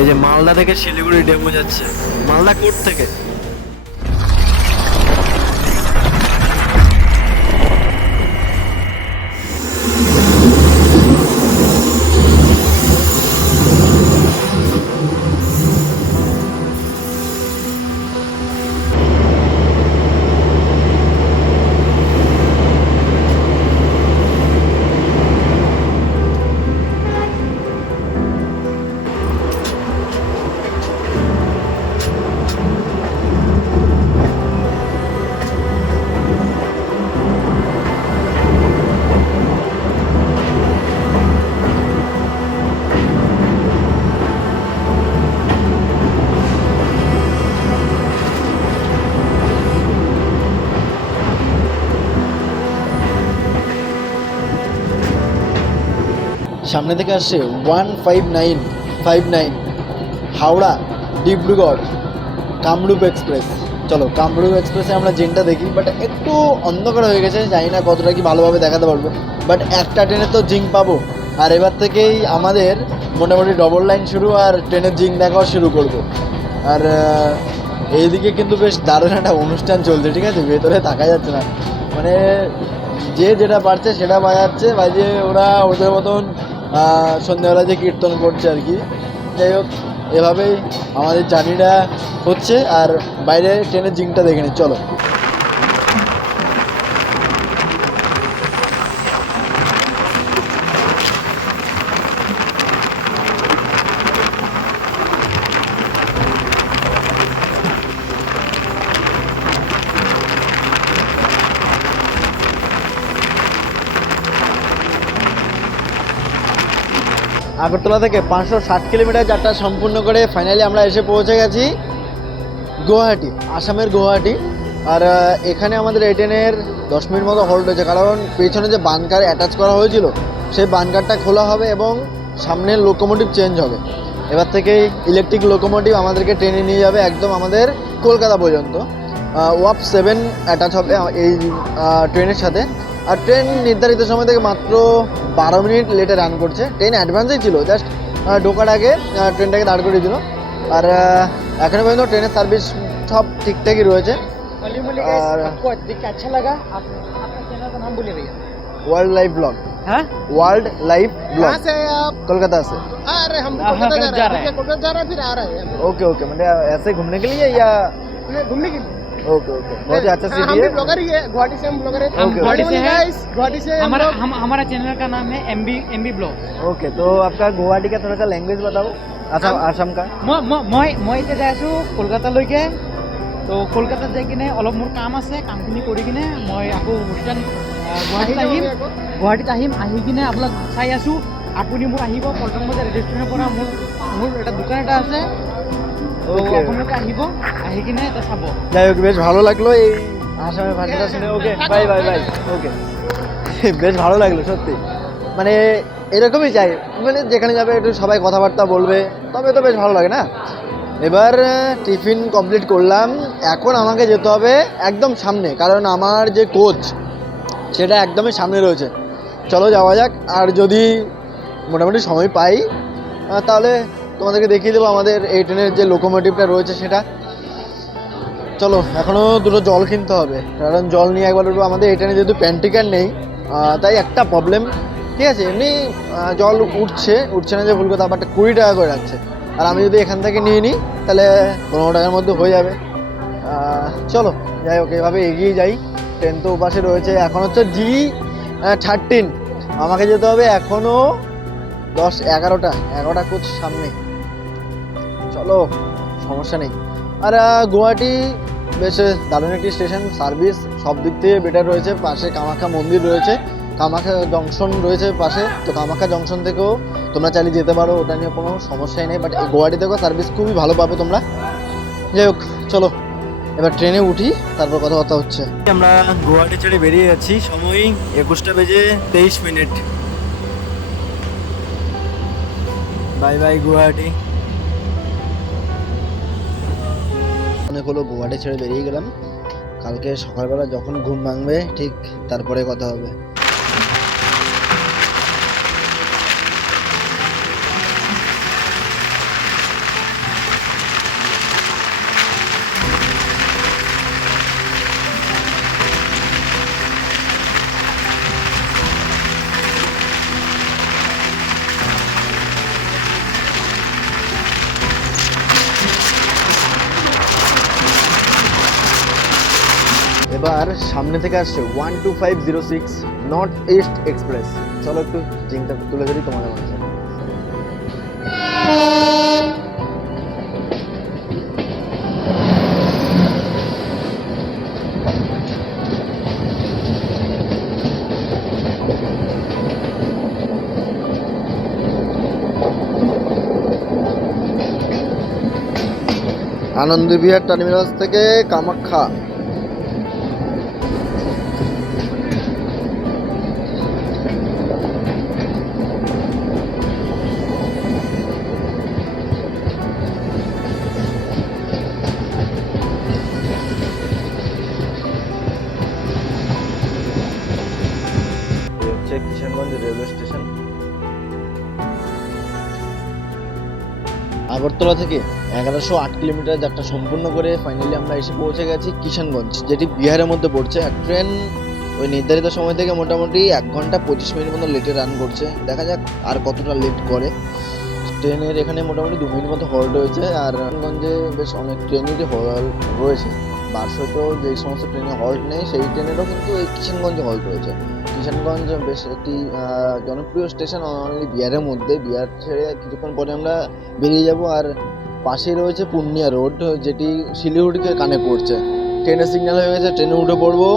এই যে মালদা থেকে শিলিগুড়ি ডেমো যাচ্ছে। মালদা কোর্ট থেকে। সামনে থেকে আসছে 15959 হাওড়া ডিব্রুগড় কামরূপ এক্সপ্রেস। চলো কামরূপ এক্সপ্রেসে আমরা ট্রেনটা দেখি, বাট একটু অন্ধকার হয়ে গেছে, জানি না কতটা কি ভালোভাবে দেখাতে পারবো, বাট একটা ট্রেনে তো জিঙ্ক পাবো। আর এবার থেকেই আমাদের মোটামুটি ডবল লাইন শুরু, আর ট্রেনের জিঙ্ক দেখাও শুরু করব। আর এইদিকে কিন্তু বেশ দারুণ একটা অনুষ্ঠান চলছে, ঠিক আছে, ভেতরে থাকা যাচ্ছে না, মানে যে যেটা পারছে সেটা বাজে ওরা ওদের মতন সন্ধ্যাবেলা যে কীর্তন করছে আর কি। যাই হোক, এভাবেই আমাদের জার্নিটা হচ্ছে। আর বাইরে ট্রেনের জিংটা দেখে নিই, চলো। আগরতলা থেকে 560 কিলোমিটার যাত্রা সম্পূর্ণ করে ফাইনালি আমরা এসে পৌঁছে গেছি গুয়াহাটি, আসামের গুয়াহাটি। আর এখানে আমাদের এই ট্রেনের 10 মিনিট মতো হোল্ড হয়েছে, কারণ পেছনে যে বানকার অ্যাটাচ করা হয়েছিল সেই বানকারটা খোলা হবে এবং সামনের লোকোমোটিভ চেঞ্জ হবে। এবার থেকেই ইলেকট্রিক লোকোমোটিভ আমাদেরকে ট্রেনে নিয়ে যাবে একদম আমাদের কলকাতা পর্যন্ত। ওয়াপ 7 অ্যাটাচ হবে এই ট্রেনের সাথে। আর ট্রেন নির্ধারিত সময় থেকে মাত্র 12 মিনিট লেটে রান করছে। ট্রেন অ্যাডভান্সেই ছিল, জাস্ট ঢোকার আগে ট্রেনটাকে দাঁড় করিয়ে দিল। আর এখনো পর্যন্ত ট্রেনের সার্ভিস সব ঠিকঠাকই রয়েছে। আর अच्छा लगा आपका चैनल का नाम बोलिए भैया। World life blog. हाँ, वर्ल्ड लाइफ ब्लॉग। कहाँ से आप? कोलकाता से। अरे हम कोलकाता जा रहे हैं, कोलकाता जा रहे हैं, फिर आ रहे हैं। ओके ओके, मतलब ऐसे घूमने के लिए या? घूमने के लिए। ओके ओके, बहुत ही अच्छा हम सिटी भी है। ब्लॉगर ही है, गुवाहाटी से हम ब्लॉगर हैं। Okay, Guwahati okay. से हैं, गुवाहाटी से हमारा चैनल का नाम है एमबी ब्लॉग। ओके, तो आपका गुवाहाटी का थोड़ा सा लैंग्वेज बताओ, आसाम का। মই এতিয়া যাই আছোঁ কলকাতালৈকে। তো কলকাতাত যাই কিনে অলপ মোৰ কাম আছে, কামখিনি কৰি কিনে মই আকৌ ৰিটাৰ্ণ গুৱাহাটীত আহিম। আহি কিনে আপোনাক চাই আছোঁ, আপুনি মোৰ আহিব পল্টন বজাৰ ৰেষ্টুৰেণ্টৰ পৰা। মোৰ এটা দোকান এটা আছে, তো আপোনালোকে আহিব, আহি কিনে এটা চাব। যাই হোক, বেশ ভালো লাগলো এই আসামের ভাষাটা শুনে। ওকে, বাই বাই বাই। ওকে, বেশ ভালো লাগলো সত্যি, মানে এরকমই চাই, মানে যেখানে যাবে একটু সবাই কথাবার্তা বলবে, তবে তো বেশ ভালো লাগে না। এবার টিফিন কমপ্লিট করলাম, এখন আমাকে যেতে হবে একদম সামনে, কারণ আমার যে কোচ সেটা একদমই সামনে রয়েছে। চলো যাওয়া যাক। আর যদি মোটামুটি সময় পাই তাহলে তোমাদেরকে দেখিয়ে দেবো আমাদের এই ট্রেনের যে লোকোমোটিভটা রয়েছে সেটা। চলো, এখনও দুটো জল কিনতে হবে, কারণ জল নিয়ে একবার উঠবো। আমাদের এই ট্রেনে যেহেতু প্যান্টিকার নেই, তাই একটা প্রবলেম। ঠিক আছে, এমনি জল উঠছে না যে ভুল কথা, বাট 20 টাকা করে রাখছে। আর আমি যদি এখান থেকে নিয়ে নিই তাহলে 15 টাকার মধ্যে হয়ে যাবে। চলো যাই হোক, এভাবে এগিয়ে যাই। ট্রেন তো ওপাশে রয়েছে, এখন হচ্ছে G13। আমাকে যেতে হবে এখনও 11টা কোচ সামনে। চলো, সমস্যা নেই। আর গুয়াহাটি বেশ দারুণ একটি স্টেশন, সার্ভিস সব দিক থেকে বেটার রয়েছে। পাশে কামাখ্যা মন্দির রয়েছে, কামাখ্যা জংশন রয়েছে পাশে, তো কামাখ্যা জংশন থেকেও তোমরা চাইলে যেতে পারো, ওটা নিয়ে কোনো সমস্যাই নেই। বাট এই গুয়াহাটি থেকেও সার্ভিস খুবই ভালো পাবে তোমরা। যাই হোক, চলো এবার ট্রেনে উঠি, তারপর কথাবার্তা হচ্ছে। আমরা গুয়াহাটি ছেড়ে বেরিয়ে যাচ্ছি, সময় 21:23। Bye bye Guwahati. অনেক হলো গুয়াহাটি ছেড়ে বেরিয়ে গেলাম। কালকে সকালবেলা যখন ঘুম ভাঙবে ঠিক তারপরে কথা হবে। এবার সামনে থেকে আসছে 12506 নর্থ ইস্ট এক্সপ্রেস। চলো একটু জিংটা তুলে ধরি তোমাদের মাঝে। আনন্দ বিহার টার্মিনাস থেকে কামাখ্যা। হচ্ছে কিষানগঞ্জ রেলওয়ে স্টেশন। আগরতলা থেকে 1108 কিলোমিটার যাত্রা সম্পূর্ণ করে ফাইনালি আমরা এসে পৌঁছে গেছি কিষানগঞ্জ, যেটি বিহারের মধ্যে পড়ছে। আর ট্রেন ওই নির্ধারিত সময় থেকে মোটামুটি 1 ঘন্টা 25 মিনিট মতো লেটে রান করছে। দেখা যাক আর কতটা লেট করে। ট্রেনের এখানে মোটামুটি 2 মিনিট মতো হল্ট রয়েছে। আর কিষানগঞ্জে বেশ অনেক ট্রেনেরই হল্ট রয়েছে। বারশোতেও যে সমস্ত ট্রেনে হল্ট নেই সেই ট্রেনেরও কিন্তু এই কিষানগঞ্জে হল্ট রয়েছে। কিষানগঞ্জ বেশ একটি জনপ্রিয় স্টেশন অনলি বিহারের মধ্যে। বিহার ছেড়ে কিছুক্ষণ পরে আমরা বেরিয়ে যাব। আর পাশেই রয়েছে পূর্ণিয়া রোড, যেটি শিলিগুড়িকে কানেক্ট করছে। ট্রেনের সিগন্যাল হয়ে গেছে, ট্রেনে উঠে পড়বো।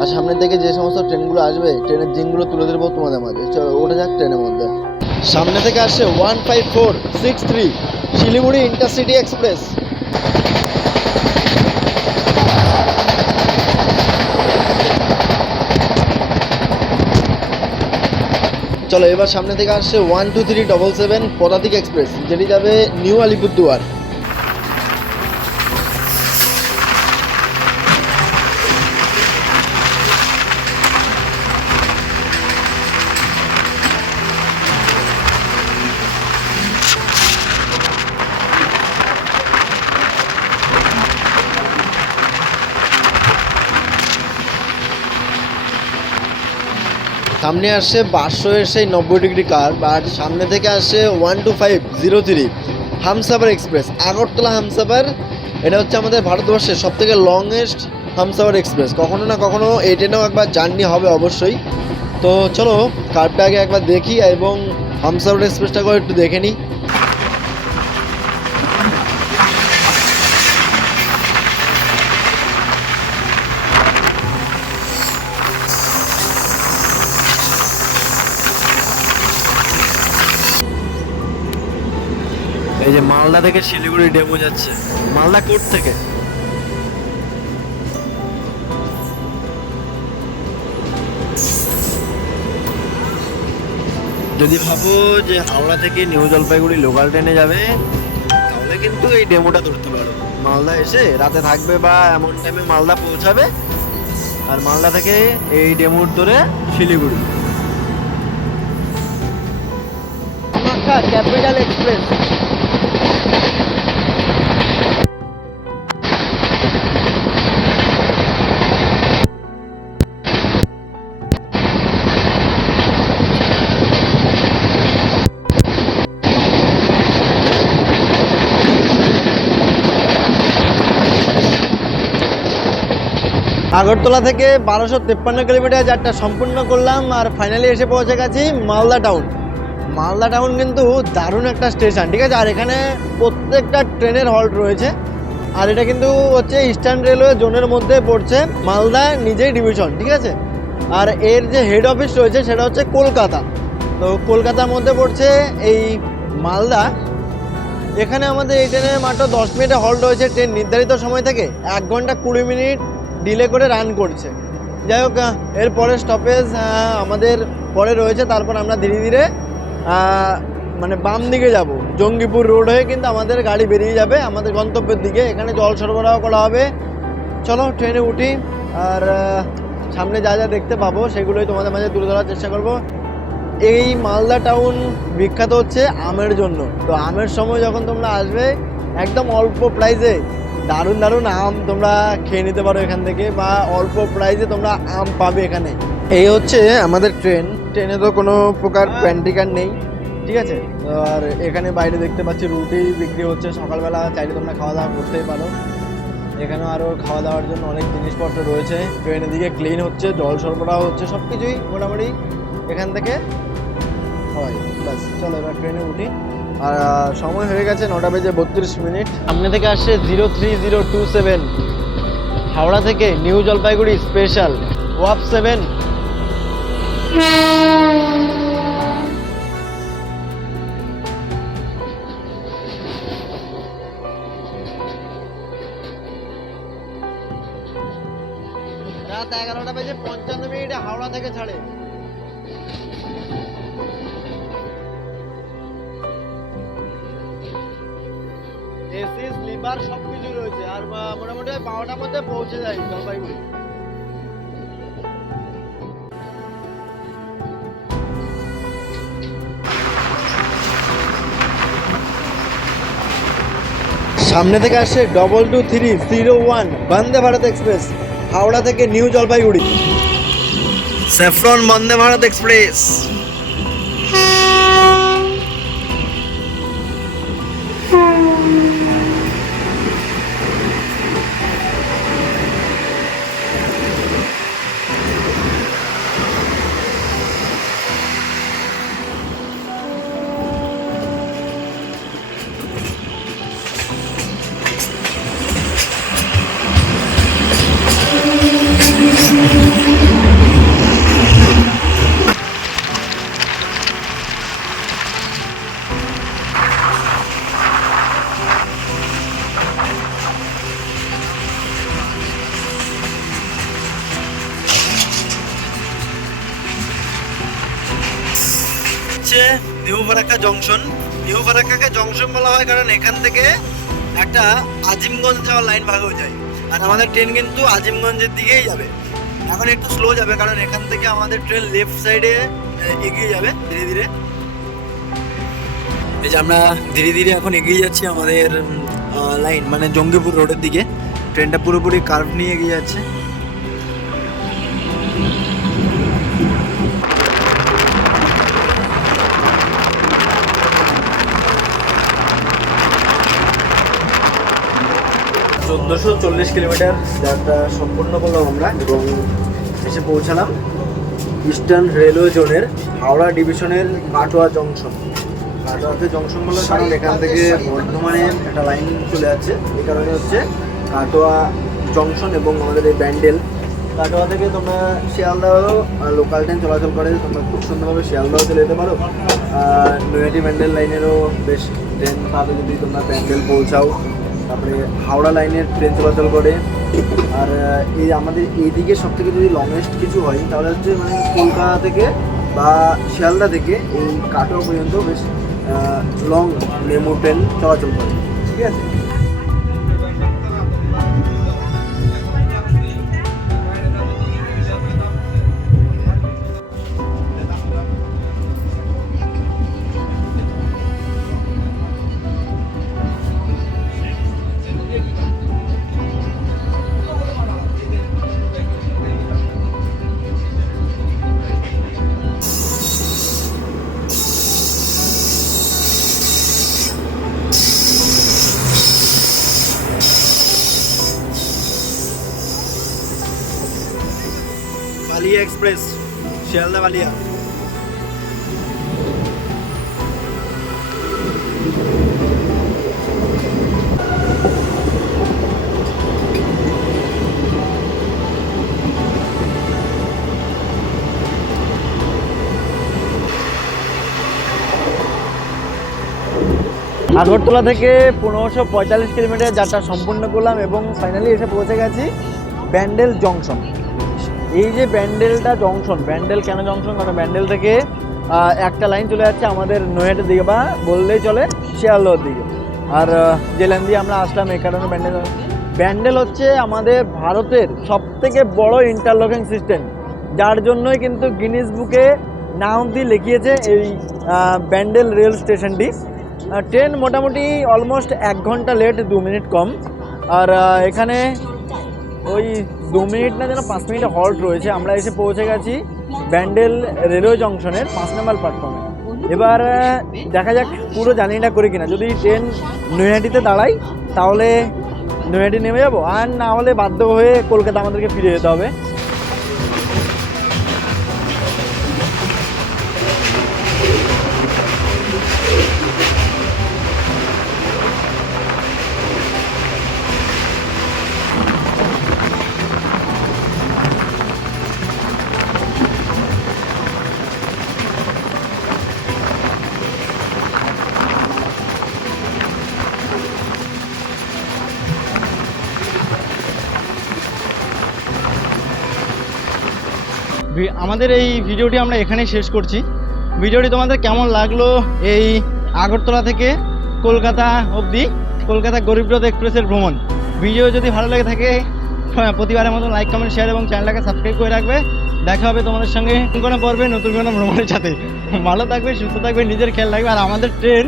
আর সামনে থেকে যে সমস্ত ট্রেনগুলো আসবে ট্রেনের জিংগুলো তুলে ধরবো তোমাদের মাঝে। চলো ওঠা যাক ট্রেনের মধ্যে। সামনে থেকে আসছে 15463 শিলিগুড়ি ইন্টারসিটি এক্সপ্রেস। চলো এবার সামনে থেকে আসছে 12377 পদাতিক এক্সপ্রেস, যেটি যাবে নিউ আলিপুরদুয়ার। সামনে আসছে 500 এর সেই 90 ডিগ্রি কার। আর সামনে থেকে আসছে 12503 হামসাফার এক্সপ্রেস, আগরতলা হামসাফার। এটা হচ্ছে আমাদের ভারতবর্ষের সবথেকে লংয়েস্ট হামসাফার এক্সপ্রেস। কখনো না কখনো এই ট্রেনেও একবার জার্নি হবে অবশ্যই। তো চলো কারটা আগে একবার দেখি এবং হামসাফার এক্সপ্রেসটাকেও একটু দেখে নিই। এই যে মালদা থেকে শিলিগুড়ি ডেমো যাচ্ছে, মালদা কোর্ট থেকে। যদি ভাবো যে হাওড়া থেকে নিউ জলপাইগুড়ি লোকাল ট্রেনে যাবে তাহলে কিন্তু এই ডেমোটা ধরতে পারো। মালদা এসে রাতে থাকবে বা এমন টাইমে মালদা পৌঁছাবে, আর মালদা থেকে এই ডেমোর ধরে শিলিগুড়ি। Kamakhya capital express. আগরতলা থেকে 1253 কিলোমিটার যাত্রা সম্পূর্ণ করলাম আর ফাইনালি এসে পৌঁছে গেছি মালদা টাউন। মালদা টাউন কিন্তু দারুণ একটা স্টেশন, ঠিক আছে। আর এখানে প্রত্যেকটা ট্রেনের হল্ট রয়েছে। আর এটা কিন্তু হচ্ছে ইস্টার্ন রেলওয়ে জোনের মধ্যে পড়ছে, মালদা নিজেই ডিভিশন, ঠিক আছে। আর এর যে হেড অফিস রয়েছে সেটা হচ্ছে কলকাতা। তো কলকাতার মধ্যে পড়ছে এই মালদা। এখানে আমাদের এই ট্রেনে মাত্র 10 মিনিটে হল্ট রয়েছে। ট্রেন নির্ধারিত সময় থেকে 1 ঘন্টা 20 মিনিট ডিলে করে রান করছে। যাই হোক, এর পরে স্টপেজ আমাদের পরে রয়েছে। তারপর আমরা ধীরে ধীরে মানে বাম দিকে যাব, জঙ্গিপুর রোড হয়ে কিন্তু আমাদের গাড়ি বেরিয়ে যাবে আমাদের গন্তব্যের দিকে। এখানে জল সরবরাহ করা হবে। চলো ট্রেনে উঠি আর সামনে যা যা দেখতে পাবো সেগুলোই তোমাদের মাঝে তুলে ধরার চেষ্টা করব। এই মালদা টাউন বিখ্যাত হচ্ছে আমের জন্য। তো আমের সময় যখন তোমরা আসবে একদম অল্প প্রাইসে দারুণ দারুণ আম তোমরা খেয়ে নিতে পারো এখান থেকে, বা অল্প প্রাইসে তোমরা আম পাবে এখানে। এই হচ্ছে আমাদের ট্রেনে তো কোনো প্রকার প্যান্টিকার নেই, ঠিক আছে। আর এখানে বাইরে দেখতে পাচ্ছি রুটি বিক্রি হচ্ছে সকালবেলা, চাইলে তোমরা খাওয়া দাওয়া করতেই পারো। এখানেও আরও খাওয়া দাওয়ার জন্য অনেক জিনিসপত্র রয়েছে। ট্রেনের দিকে ক্লিন হচ্ছে, জল সরবরাহ হচ্ছে, সব কিছুই মোটামুটি এখান থেকে হয়। ব্যাস চলো এবার ট্রেনে উঠি। আর সময় হয়ে গেছে 9:32। সামনে থেকে আসছে 03027, হাওড়া থেকে নিউ জলপাইগুড়ি স্পেশাল ওয়াপ 7। রাত 11:55 হাওড়া থেকে ছাড়ে। এসি স্লিপার সবকিছু রয়েছে। আর মোটামুটি 12টার মধ্যে পৌঁছে যায় জলপাইগুড়ি। সামনে থেকে আসছে 22301 বন্দে ভারত এক্সপ্রেস, হাওড়া থেকে new Jalpaiguri. Saffron Vande Bharat express. New Farakka junction. New ফারাক্কাকে জংশন বলা হয় কারণ এখান থেকে একটা আজিমগঞ্জ যাওয়ার লাইন ভাগ হয়ে যায়। আর আমাদের ট্রেন কিন্তু আজিমগঞ্জের দিকেই যাবে। এখন একটু স্লো যাবে কারণ এখান থেকে আমাদের ট্রেন লেফট সাইডে এগিয়ে যাবে ধীরে ধীরে। এই যে আমরা ধীরে ধীরে এখন এগিয়ে যাচ্ছি আমাদের লাইন মানে জঙ্গিপুর রোডের দিকে। ট্রেনটা পুরোপুরি কার্ভ নিয়ে এগিয়ে যাচ্ছে। চল্লিশ কিলোমিটার যাত্রা সম্পূর্ণ করলাম আমরা এবং এসে পৌঁছালাম ইস্টার্ন রেলওয়ে জোনের হাওড়া ডিভিশনের কাটোয়া জংশন। কাটোয়াতে জংশন বলার কারণ এখান থেকে বর্ধমানে একটা লাইন চলে যাচ্ছে, এই কারণে হচ্ছে কাটোয়া জংশন। এবং আমাদের এই ব্যান্ডেল কাটোয়া থেকে তোমরা শিয়ালদাহও লোকাল ট্রেন চলাচল করে, তোমরা খুব সুন্দরভাবে শিয়ালদাহ চলে যেতে পারো। নৈহাটি ব্যান্ডেল লাইনেরও বেশ ট্রেন পাবে যদি তোমরা ব্যান্ডেল পৌঁছাও। তারপরে হাওড়া লাইনের ট্রেন চলাচল করে। আর এই আমাদের এইদিকে সব থেকে যদি লংয়েস্ট কিছু হয় তাহলে হচ্ছে মানে কলকাতা থেকে বা শিয়ালদা থেকে এই কাটোয়া পর্যন্ত বেশ লং মেমো ট্রেন চলাচল করে। ঠিক আছে, বালিয়া এক্সপ্রেস শিয়ালদা বালিয়া। আগরতলা থেকে 1545 কিলোমিটার যাত্রা সম্পূর্ণ করলাম এবং ফাইনালি এসে পৌঁছে গেছি ব্যান্ডেল জংশন। এই যে ব্যান্ডেলটা জংশন, ব্যান্ডেল কেন জংশন? কারণ ব্যান্ডেল থেকে একটা লাইন চলে যাচ্ছে আমাদের নৈহাটির দিকে বা বললেই চলে শিয়ালদহর দিকে। আর যে লাইন দিয়ে আমরা আসলাম এই কারণে ব্যান্ডেল হচ্ছে আমাদের ভারতের সবথেকে বড় ইন্টারলকিং সিস্টেম, যার জন্যই কিন্তু গিনিস বুকে নাম দিয়ে লিখিয়েছে এই ব্যান্ডেল রেল স্টেশনটি। ট্রেন মোটামুটি অলমোস্ট 1 ঘন্টা লেট, 2 মিনিট কম। আর এখানে ওই 2 মিনিট না যেন 5 মিনিটে হল্ট রয়েছে। আমরা এসে পৌঁছে গেছি ব্যান্ডেল রেলওয়ে জংশনের 5 নম্বর প্ল্যাটফর্মে। এবার দেখা যাক পুরো জার্নিটা করি কিনা। যদি ট্রেন নৈহাটিতে দাঁড়াই তাহলে নৈহাটি নেমে যাবো, আর না হলে বাধ্য হয়ে কলকাতা আমাদেরকে ফিরে যেতে হবে। আমাদের এই ভিডিওটি আমরা এখানেই শেষ করছি। ভিডিওটি তোমাদের কেমন লাগলো, এই আগরতলা থেকে কলকাতা অবধি কলকাতা গরিবরথ এক্সপ্রেসের ভ্রমণ, ভিডিও যদি ভালো লাগে থাকে প্রতিবারের মতো লাইক কমেন্ট শেয়ার এবং চ্যানেলটাকে সাবস্ক্রাইব করে রাখবে। দেখা হবে তোমাদের সঙ্গে কোনো পর্বে নতুন কোনো ভ্রমণের সাথে। ভালো থাকবে, সুস্থ থাকবে, নিজের খেয়াল রাখবে। আর আমাদের ট্রেন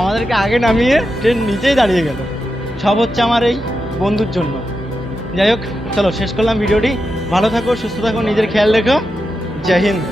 আমাদেরকে আগে নামিয়ে ট্রেন নিচেই দাঁড়িয়ে গেল, সব হচ্ছে আমার এই বন্ধুর জন্য। যাই হোক, চলো শেষ করলাম ভিডিওটি। ভালো থাকো, সুস্থ থাকো, নিজের খেয়াল রেখো। জয় হিন্দ।